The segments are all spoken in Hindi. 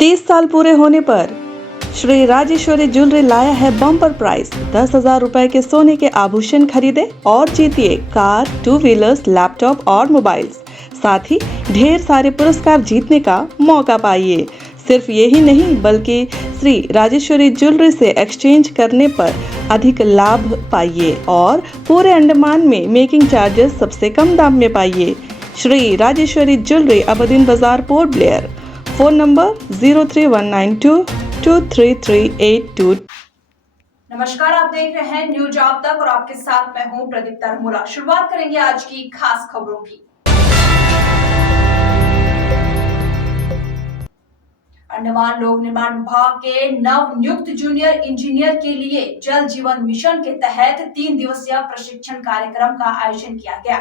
30 साल पूरे होने पर श्री राजेश्वरी ज्वेलरी लाया है बम्पर प्राइस। 10,000 रुपए के सोने के आभूषण खरीदे और जीतिए कार, 2 व्हीलर्स, लैपटॉप और मोबाइल्स। साथ ही ढेर सारे पुरस्कार जीतने का मौका पाइए। सिर्फ यही नहीं बल्कि श्री राजेश्वरी ज्वेलरी से एक्सचेंज करने पर अधिक लाभ पाइए और पूरे अंडमान में मेकिंग चार्जेस सबसे कम दाम में पाइए। श्री राजेश्वरी ज्वेलरी, अबदीन बाजार, पोर्ट ब्लेयर। Phone number 0319223382। नमस्कार, आप देख रहे हैं न्यूज आप तक और आपके साथ मैं हूं प्रदीप्ता रमोला। शुरुआत करेंगे आज की खास खबरों की। अंडमान लोक निर्माण विभाग के नव नियुक्त जूनियर इंजीनियर के लिए जल जीवन मिशन के तहत 3 दिवसीय प्रशिक्षण कार्यक्रम का आयोजन किया गया।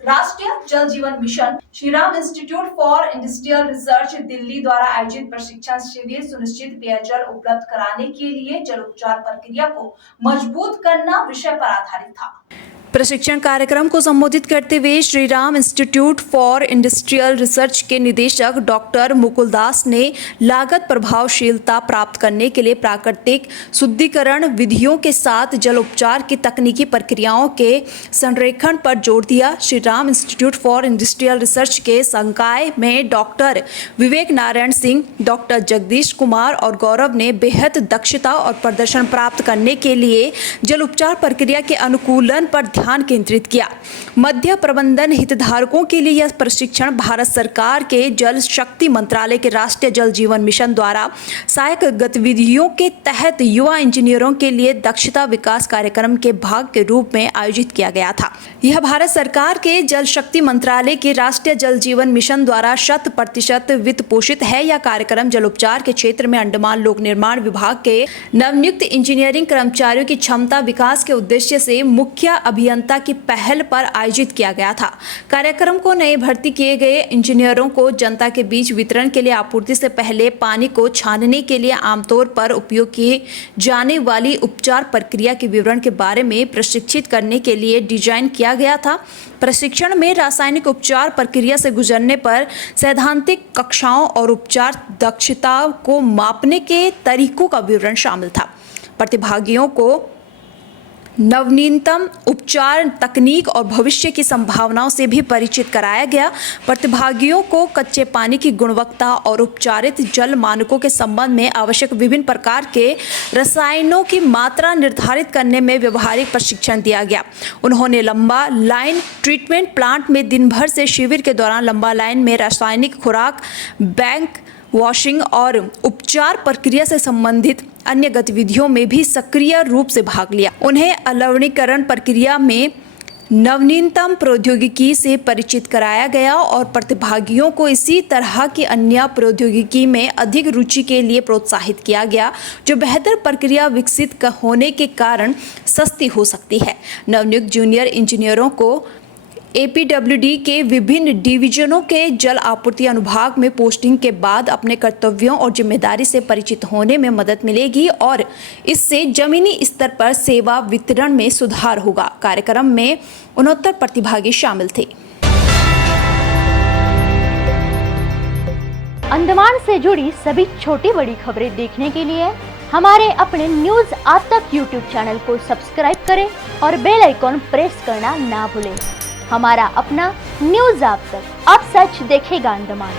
राष्ट्रीय जल जीवन mission Shriram institute for industrial research Delhi द्वारा आयोजित प्रशिक्षण शिविर सुनिश्चित पेयजल उपलब्ध कराने के लिए जल उपचार प्रक्रिया को मजबूत करना विषय पर आधारित था। प्रशिक्षण कार्यक्रम को संबोधित करते हुए Shriram institute for industrial research के निदेशक डॉक्टर मुकुल दास ने लागत प्रभावशीलता प्राप्त करने के लिए प्राकृतिक शुद्धिकरण विधियों के साथ जल उपचार की तकनीकी प्रक्रियाओं के संरेखण पर जोर दिया। Shriram institute for industrial research के संकाय में डॉक्टर विवेक नारायण सिंह, डॉक्टर जगदीश कुमार और गौरव ने बेहद दक्षता और प्रदर्शन प्राप्त करने के लिए जल उपचार प्रक्रिया के अनुकूलन पर ध्यान केंद्रित किया। मध्य प्रबंधन हितधारकों के लिए यह प्रशिक्षण भारत सरकार के जल शक्ति मंत्रालय के राष्ट्रीय जल जीवन मिशन द्वारा सहायक गतिविधियों के तहत युवा इंजीनियरों के लिए दक्षता विकास कार्यक्रम के भाग के रूप में आयोजित किया गया था। यह भारत सरकार के जल शक्ति मंत्रालय के राष्ट्रीय जल जीवन मिशन द्वारा 100% वित्त पोषित है। यह कार्यक्रम जल उपचार के क्षेत्र में अंडमान लोक निर्माण विभाग के नवनियुक्त इंजीनियरिंग कर्मचारियों की क्षमता विकास के उद्देश्य से मुख्य अभियंता की पहल पर आयोजित किया गया था। कार्यक्रम को नए भर्ती किए गए इंजीनियरों को जनता के बीच वितरण के लिए आपूर्ति से पहले पानी को छानने के लिए आमतौर पर उपयोग की जाने वाली उपचार प्रक्रिया के विवरण के बारे में प्रशिक्षित करने के लिए डिजाइन किया गया था। प्रशिक्षण में रासायनिक उपचार प्रक्रिया से गुजरने पर सैद्धांतिक कक्षाओं और उपचार दक्षता को मापने के तरीकों का विवरण शामिल था। प्रतिभागियों को नवीनतम उपचार तकनीक और भविष्य की संभावनाओं से भी परिचित कराया गया। प्रतिभागियों को कच्चे पानी की गुणवत्ता और उपचारित जल मानकों के संबंध में आवश्यक विभिन्न प्रकार के रसायनों की मात्रा निर्धारित करने में व्यवहारिक प्रशिक्षण दिया गया। उन्होंने लंबा लाइन ट्रीटमेंट प्लांट में दिन भर से शिविर के दौरान लंबा लाइन में रासायनिक खुराक बैंक वॉशिंग और उपचार प्रक्रिया से संबंधित अन्य गतिविधियों में भी सक्रिय रूप से भाग लिया। उन्हें अलवणीकरण प्रक्रिया में नवीनतम प्रौद्योगिकी से परिचित कराया गया और प्रतिभागियों को इसी तरह की अन्य प्रौद्योगिकी में अधिक रुचि के लिए प्रोत्साहित किया गया, जो बेहतर प्रक्रिया विकसित होने के कारण सस्ती हो सकती है। नवनियुक्त जूनियर इंजीनियरों को एपीडब्ल्यूडी के विभिन्न डिवीजनों के जल आपूर्ति अनुभाग में पोस्टिंग के बाद अपने कर्तव्यों और जिम्मेदारी से परिचित होने में मदद मिलेगी और इससे जमीनी स्तर पर सेवा वितरण में सुधार होगा। कार्यक्रम में 69 प्रतिभागी शामिल थे। अंडमान से जुड़ी सभी छोटी बड़ी खबरें देखने के लिए हमारे अपने न्यूज आज तक यूट्यूब चैनल को सब्सक्राइब करें और बेल आइकॉन प्रेस करना ना भूलें। हमारा अपना न्यूज आप तक, अब सच देखेगा अंडमान।